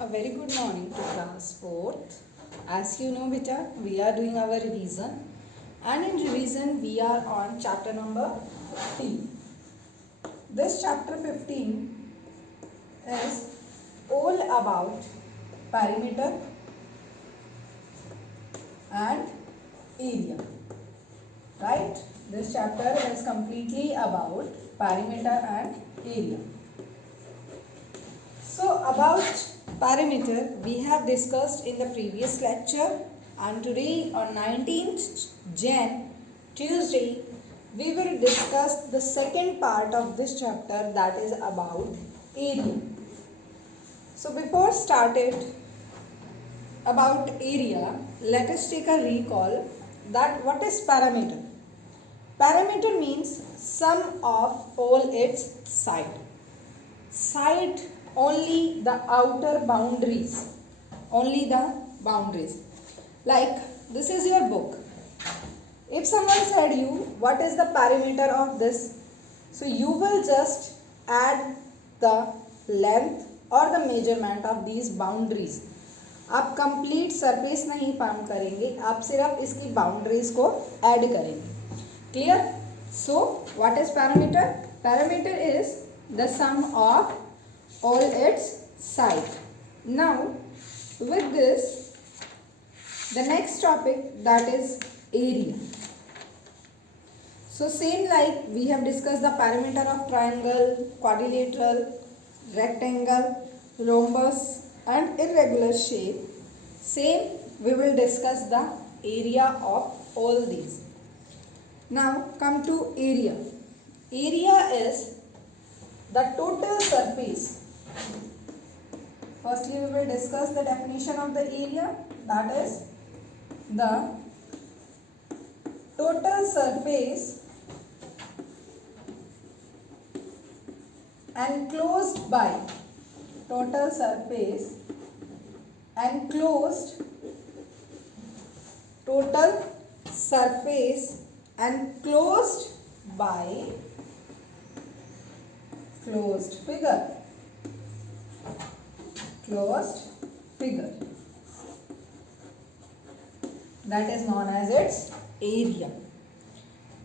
A very good morning to class 4th. As you know beta, we are doing our revision and in revision we are on chapter number 15. This chapter 15 is all about perimeter and area. Right? This chapter is completely about perimeter and area. So about perimeter we have discussed in the previous lecture, and today on 19th Jan Tuesday we will discuss the second part of this chapter, that is about area. So before started about area, let us take a recall that what is perimeter. Perimeter means sum of all its side. Side only the outer boundaries, only the boundaries. Like this is your book. If someone said you what is the perimeter of this, so you will just add the length or the measurement of these boundaries. आप complete surface नहीं found करेंगे, आप सिर्फ इसकी boundaries को add करेंगे. Clear? So what is perimeter? Perimeter is the sum of all its side. Now with this the next topic, that is area. So same like we have discussed the perimeter of triangle, quadrilateral, rectangle, rhombus and irregular shape, same we will discuss the area of all these. Now come to area. Area is the total surface. Firstly, we will discuss the definition of the area, that is the total surface enclosed by total surface enclosed total surface enclosed by closed figure. Closed figure, that is known as its area.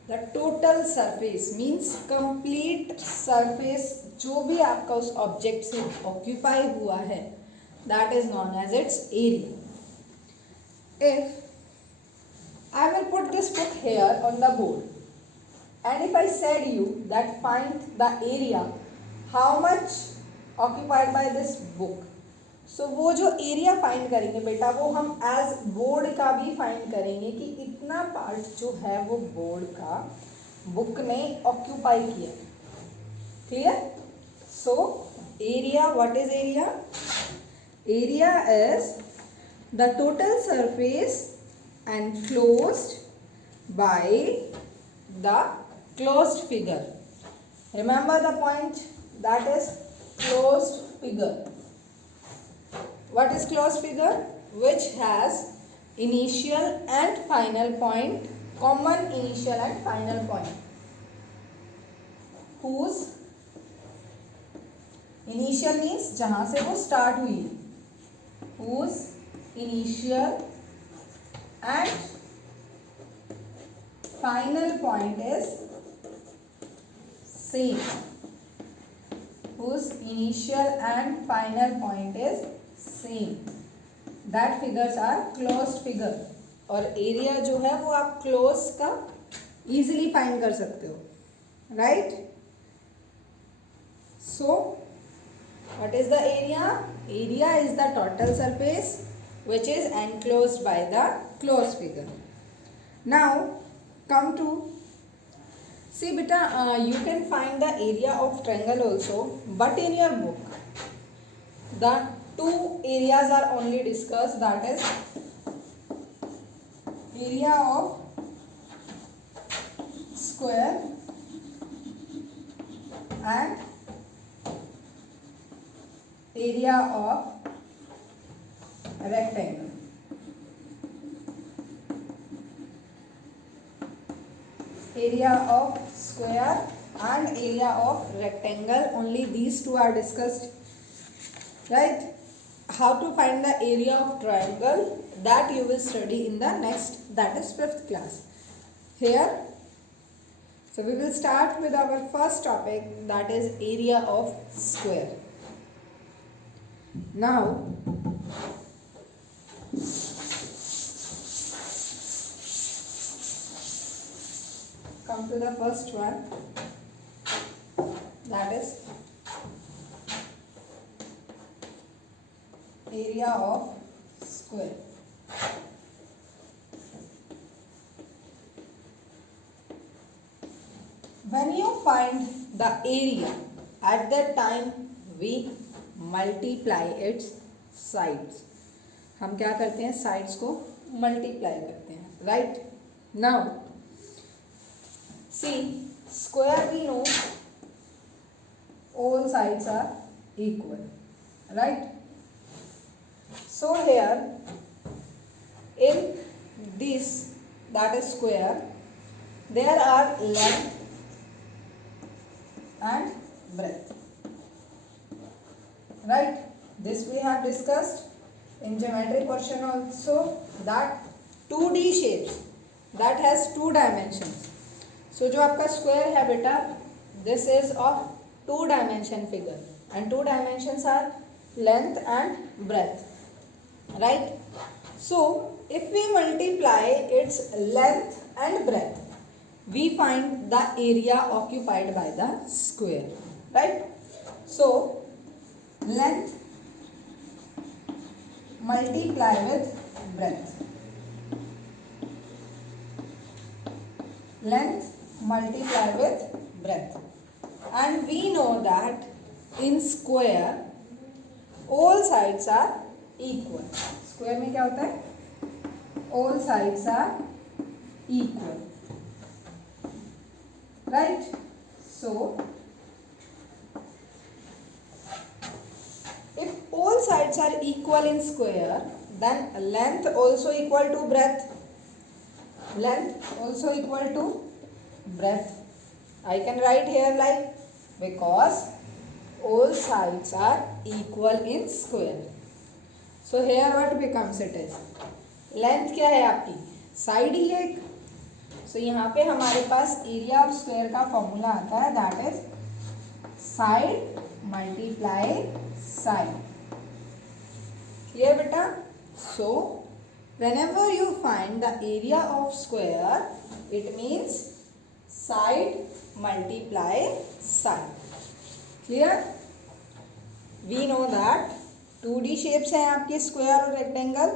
The total surface means complete surface जो भी आपका उस object से occupy हुआ है, that is known as its area. If I will put this book here on the board and if I said you that find the area how much occupied by this book, सो वो जो area find करेंगे बेटा वो हम as board का भी find करेंगे कि इतना पार्ट जो है वो बोर्ड का बुक ने ऑक्यूपाई किया. Clear? So area, what is area? Area is the total surface enclosed by the closed figure. Remember the point, that is closed figure. What is closed figure? Which has initial and final point, common initial and final point, whose initial means जहाँ से वो start हुई, whose initial and final point is same, whose initial and final point is same. That figures are closed figure. और area जो है वो आप close का इजीली फाइंड कर सकते हो. Right? So what is the area? Area is the total surface which is enclosed by the closed figure. Now come to see beta, you can find the area of triangle also, but in your book the two areas are only discussed, that is area of square and area of rectangle. Area of square and area of rectangle, only these two are discussed. Right? how to find the area of triangle, that you will study in the next, that is 5th class. Here, so we will start with our first topic, that is area of square. Now, come to the first one, that is area of square. When you find the area, at that time we multiply its sides. हम क्या करते हैं, sides को multiply करते हैं, right. Now see, square we know all sides are equal, right? So here in this, that is square, there are length and breadth, right? This we have discussed in geometry portion also, that 2D shapes that has 2 dimensions. So जो आपका square है बेटा, this is of 2 dimension figure, and 2 dimensions are length and breadth, right? So if we multiply its length and breadth, we find the area occupied by the square, right? So length multiply with breadth, length multiply with breadth, and we know that in square all sides are equal. Square में क्या होता है, all sides are equal, right? So if all sides are equal in square, then length also equal to breadth, length also equal to breadth. I can write here like, because all sides are equal in square. So here what becomes it is, length क्या है आपकी, side ही है. So यहाँ पे हमारे पास area of square का formula आता है, that is side multiply side. Clear बेटा? So whenever you find the area of square, it means side multiply side. Clear? We know that 2D shapes हैं आपके square और rectangle.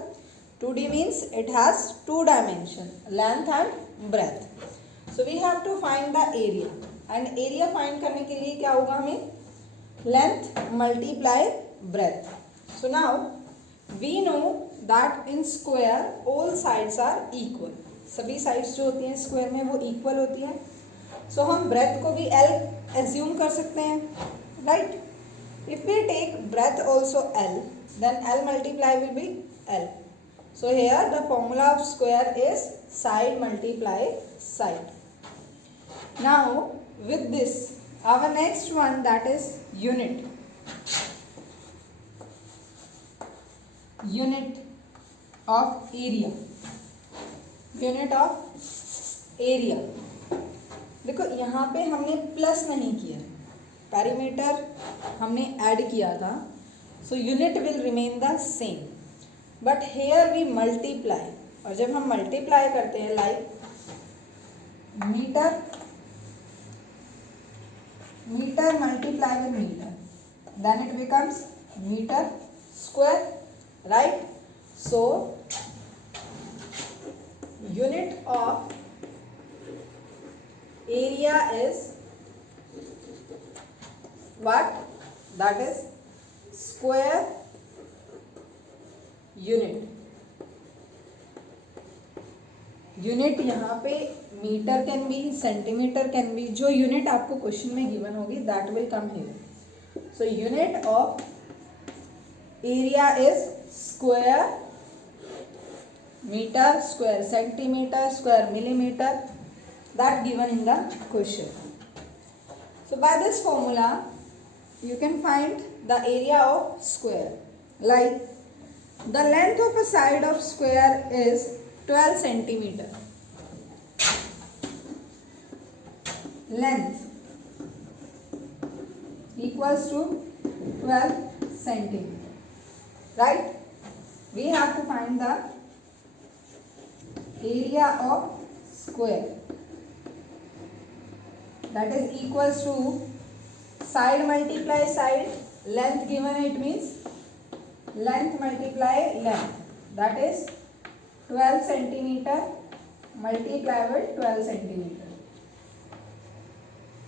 2D means it has 2 dimension, length and breadth. So we have to find the area, and area find करने के लिए क्या होगा हमें, length multiply breadth. So now we know that in square all sides are equal. सभी sides जो होती हैं square में वो equal होती हैं. So हम breadth को भी L assume कर सकते हैं, right? If we take breadth also L, then L multiply will be L. So here the formula of square is side multiply side. Now with this, our next one, that is unit. Unit of area. Unit of area. देखो यहाँ पे हमने plus नहीं किया, perimeter हमने add किया था, so unit will remain the same, but here we multiply. और जब हम मल्टीप्लाई करते हैं like metre, metre multiply with metre, then it becomes metre square, right? So unit of area is what? That is square unit. Unit यहाँ पे metre can be, centimetre can be, जो unit आपको question में given होगी that will come here. So unit of area is square metre, square centimetre, square millimetre, that given in the question. So by this formula you can find the area of square. Like the length of a side of square is 12 centimeter. Length equals to 12 centimeter. Right? We have to find the area of square. That is equals to side multiply side, length given it means length multiply length, that is 12 centimeter multiply with 12 centimeter.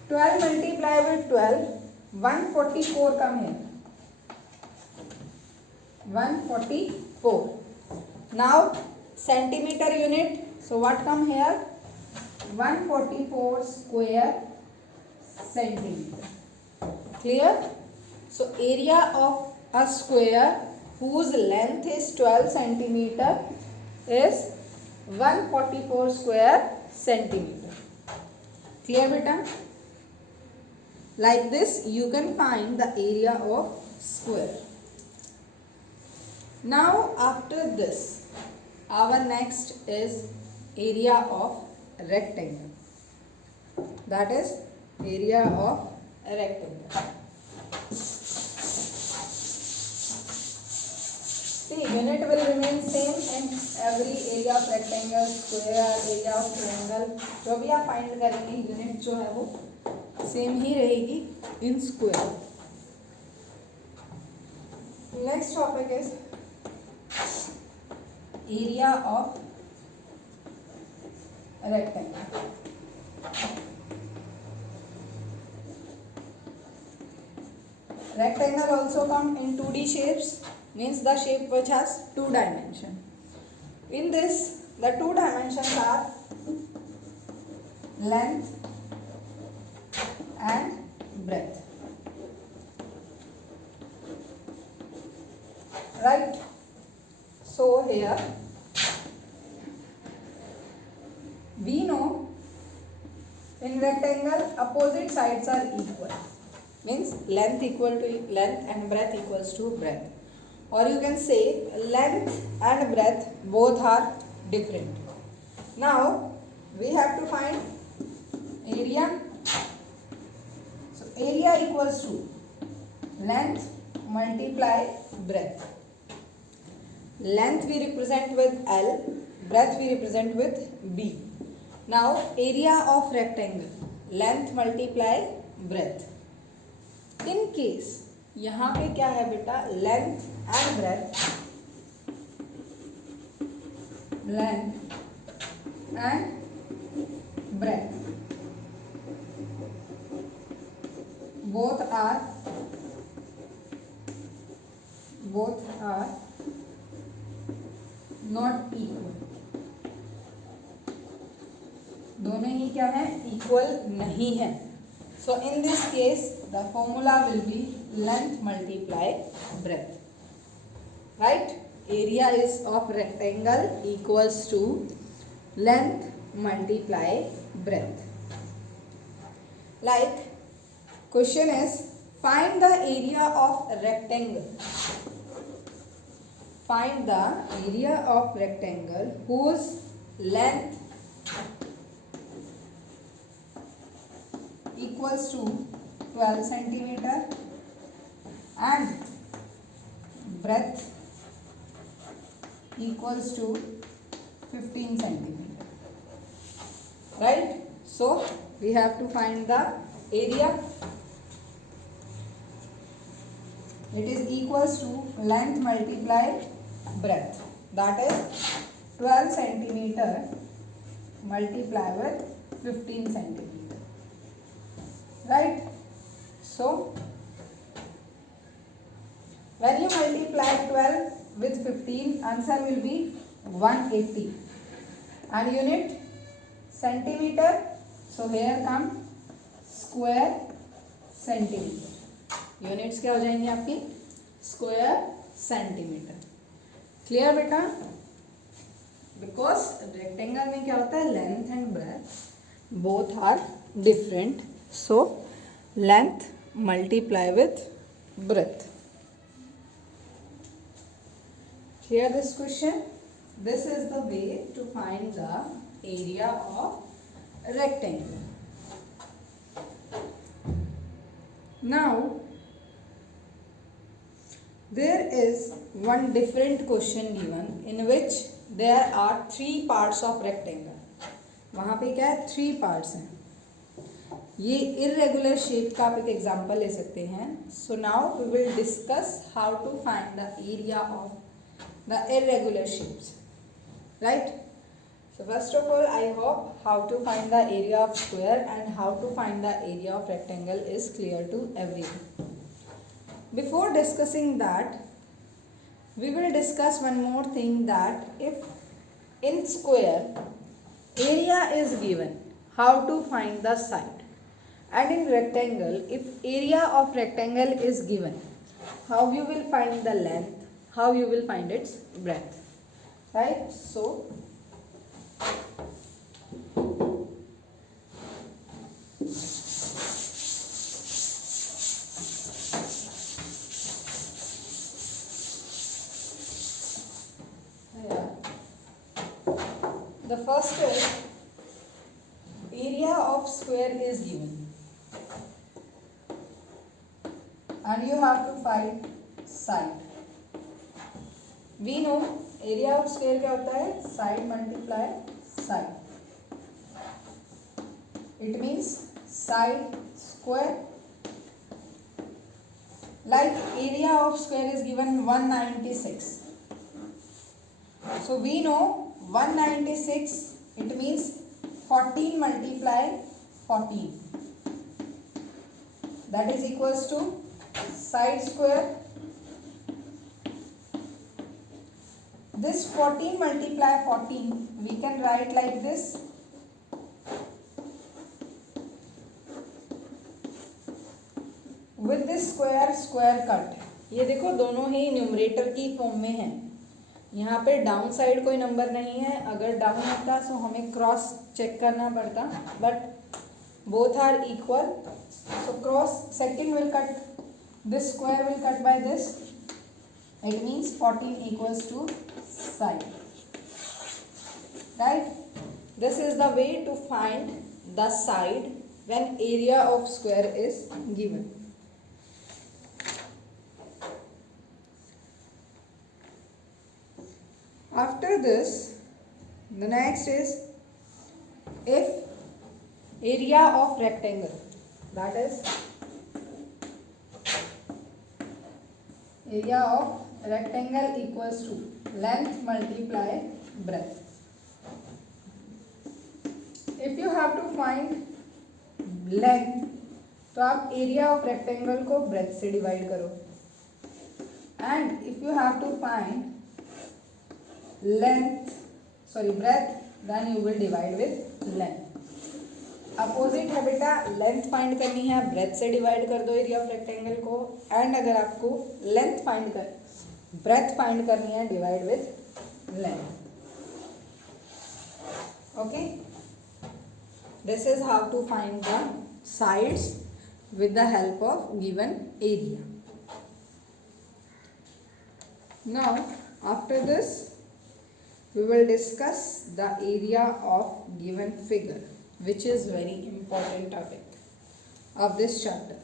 12 multiply with 12, 144 come here. 144. Now centimeter unit, so what come here? 144 square centimeter. Clear? So area of a square whose length is 12 centimeter is 144 square centimeter. Clear beta? Like this you can find the area of square. Now after this, our next is area of rectangle. That is area of a rectangle. See, unit will remain same in every area of rectangle, square, area of triangle. जो भी आप find करेंगे unit जो है वो same ही रहेगी in square. Next topic is area of rectangle. Rectangle also come in 2D shapes, means the shape which has 2 dimension. In this, the 2 dimensions are length and breadth. Right? So here we know in rectangle opposite sides are equal, means length equal to length and breadth equals to breadth, or you can say length and breadth both are different. Now we have to find area. So area equals to length multiply breadth. Length we represent with L, breadth we represent with B. Now area of rectangle, length multiply breadth. In case यहाँ पे क्या है बेटा, length and breadth, length and breadth both are not equal. दोनों ही क्या है, equal नहीं है. So in this case the formula will be length multiply breadth. Right? Area is of rectangle equals to length multiply breadth. Like question is, find the area of rectangle. Find the area of rectangle whose length equals to 12 centimeter and breadth equals to 15 centimeter. Right? So we have to find the area. It is equals to length multiply breadth, that is 12 centimeter multiply with 15 centimeter. Right? So when you multiply 12 with 15, answer will be 180 and unit centimeter. So here come square centimeter. Units क्या हो जाएंगे आपकी, square centimetre. Clear बेटा? Because rectangle में क्या होता है, length and breadth both are different. So length multiply with breadth. Hear this question. This is the way to find the area of rectangle. Now, there is one different question given in which there are 3 parts of rectangle. वहाँ पे क्या है, 3 parts हैं. ये irregular shape का आप एक example ले सकते हैं. So now we will discuss how to find the area of the irregular shapes. Right? So first of all, I hope how to find the area of square and how to find the area of rectangle is clear to everyone. Before discussing that, we will discuss one more thing, that if in square area is given, how to find the side, and in rectangle if area of rectangle is given, how you will find the length, how you will find its breadth, right? So the first is area of square is given and you have to find side. We know area of square क्या होता है, side multiply side. It means side square. Like area of square is given 196. So we know 196, it means 14 multiply 14. That is equals to side square. This 14 multiply 14 we can write like this. With this square, square cut. ये देखो दोनों ही numerator की form में है. यहाँ पे down side कोई number नहीं है. अगर डाउन होता तो हमें क्रॉस चेक करना पड़ता, but both are equal. So cross second will cut, this square will cut by this. It means 14 equals to side. Right? This is the way to find the side when area of square is given. After this, the next is if area of rectangle, that is area of rectangle equals to length multiply breadth. If you have to find length, तो आप area of rectangle को breadth से divide करो. And if you have to find breadth, then you will divide with length. Opposite है बेटा, length find करनी है, breath से डिवाइड कर दो एरिया ऑफ रेक्टेंगल को. एंड अगर आपको ब्रेथ फाइंड करनी है, divide with length. Okay, this is how to find the sides with the help of given area. Now after this we will discuss the area of given figure, which is very important topic of this chapter.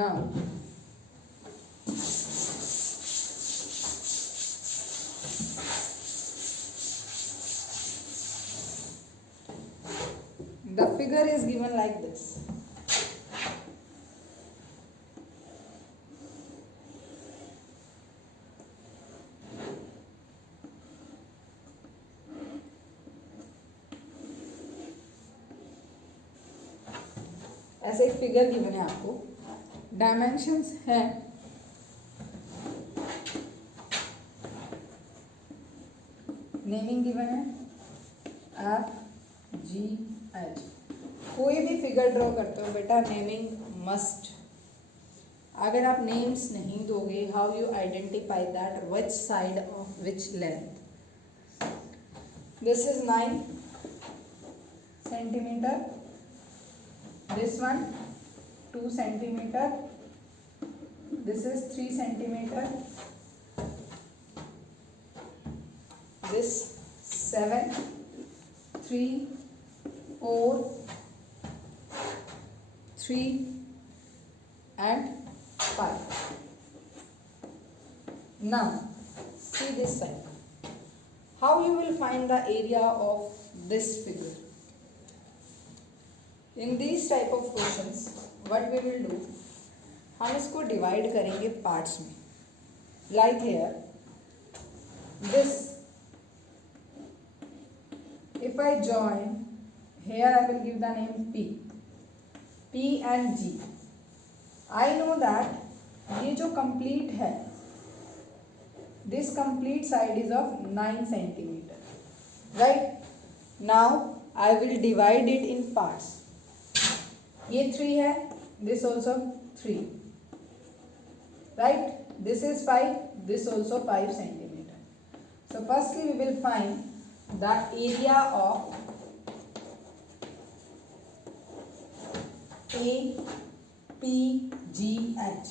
Now the figure is given like this. ऐसे एक figure given है आपको, dimensions हैं naming given है FGH. कोई भी figure draw करते हो बेटा, नेमिंग मस्ट. अगर आप नेम्स नहीं दोगे, how you identify that which side of which length. This is 9 centimetre, this one 2 centimeter, this is 3 centimeter, this 7, 3, 4, 3 and 5. Now see this side. How you will find the area of this figure? In these type of questions what we will do, हम इसको divide करेंगे parts में. Like here, this, if I join here, I will give the name P and G. I know that ये जो complete है, this complete side is of 9 centimeter, right? Now I will divide it in parts. ये 3 है, this also 3, right? This is 5, this also 5 centimeter. So firstly we will find the area of PGH.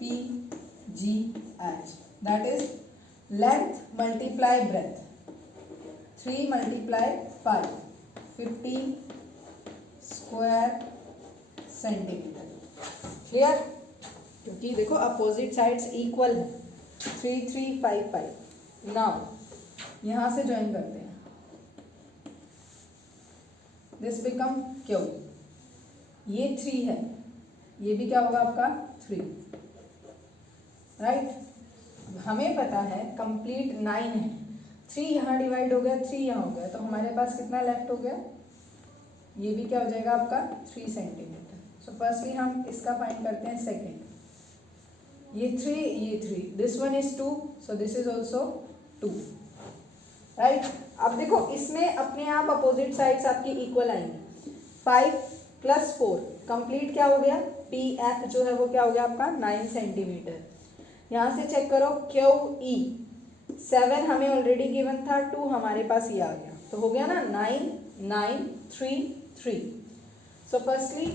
PGH, that is length multiply breadth. 3 multiply 5, 15 square centimeter. Clear? क्योंकि देखो opposite sides equal है. 3, 3, 5, 5. Now यहाँ से join करते हैं. This become Q. ये 3 है, ये भी क्या होगा आपका 3, राइट? हमें पता है कंप्लीट 9 है. 3 यहाँ डिवाइड हो गया, 3 यहाँ हो गया, तो हमारे पास कितना लेफ्ट हो गया? ये भी क्या हो जाएगा आपका 3 सेंटीमीटर. सो फर्स्टली हम इसका फाइंड करते हैं सेकेंड. ये 3, ये 3, this one is 2, so this is also 2, right? अब देखो इसमें अपने आप अपोजिट साइड्स आपकी इक्वल आएंगी. 5 + 4 कंप्लीट क्या हो गया? पी एफ जो है वो क्या हो गया आपका 9 सेंटीमीटर. यहाँ से चेक करो क्यू ई. 7 हमें ऑलरेडी गिवन था, 2 हमारे पास ये आ गया, तो हो गया ना 9, 9, 3, 3. So firstly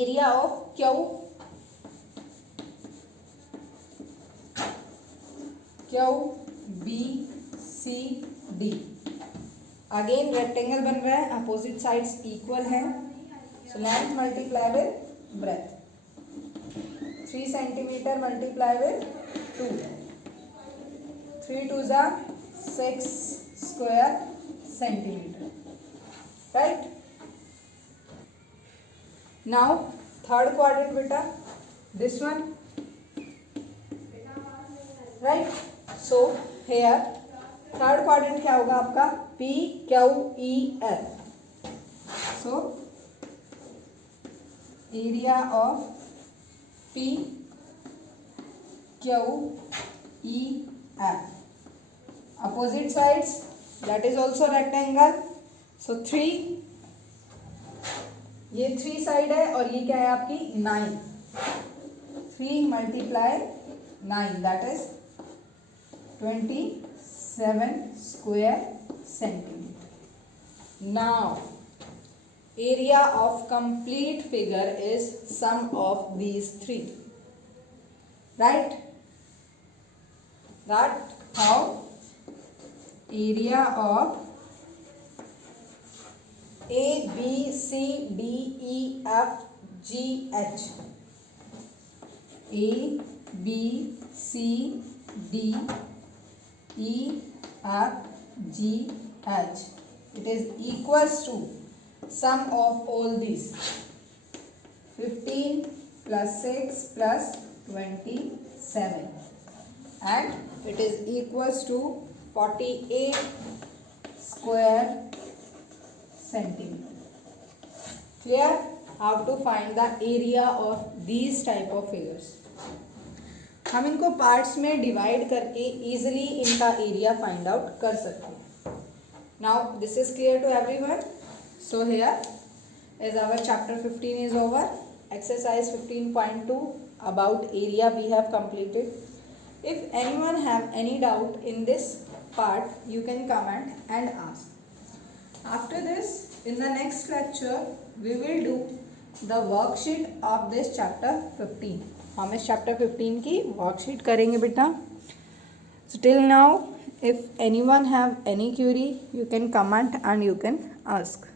area of Q B C D. Again rectangle बन रहा है, अपोजिट साइड्स इक्वल है, so length multiply with breadth. 3 centimetre multiply with 2, 3 2 जा 6 square centimetre, right? Now third quadrant बेटा, this one, right? So here third quadrant क्या होगा आपका? P Q E F. So area of P Q E F, opposite sides that is also rectangle. सो 3, ये 3 side है और ये क्या है आपकी 9. 3 multiply 9, that is 27 square centimeter. Now area of complete figure is sum of these 3, right? That how area of A B C D E F G H, A B C D E F G H, it is equals to sum of all these 15 plus 6 plus 27, and it is equals to 48 square centimeter. Clear? How to find the area of these type of figures. हम इनको parts में divide करके easily इनका area find out कर सकते हैं. Now this is clear to everyone. So here is our chapter 15 is over. Exercise 15.2 about area we have completed. If anyone have any doubt in this part you can comment and ask. After this in the next lecture we will do the worksheet of this chapter 15. हम इस chapter 15 की worksheet करेंगे बेटा. So till now If anyone have any query, you can comment and you can ask.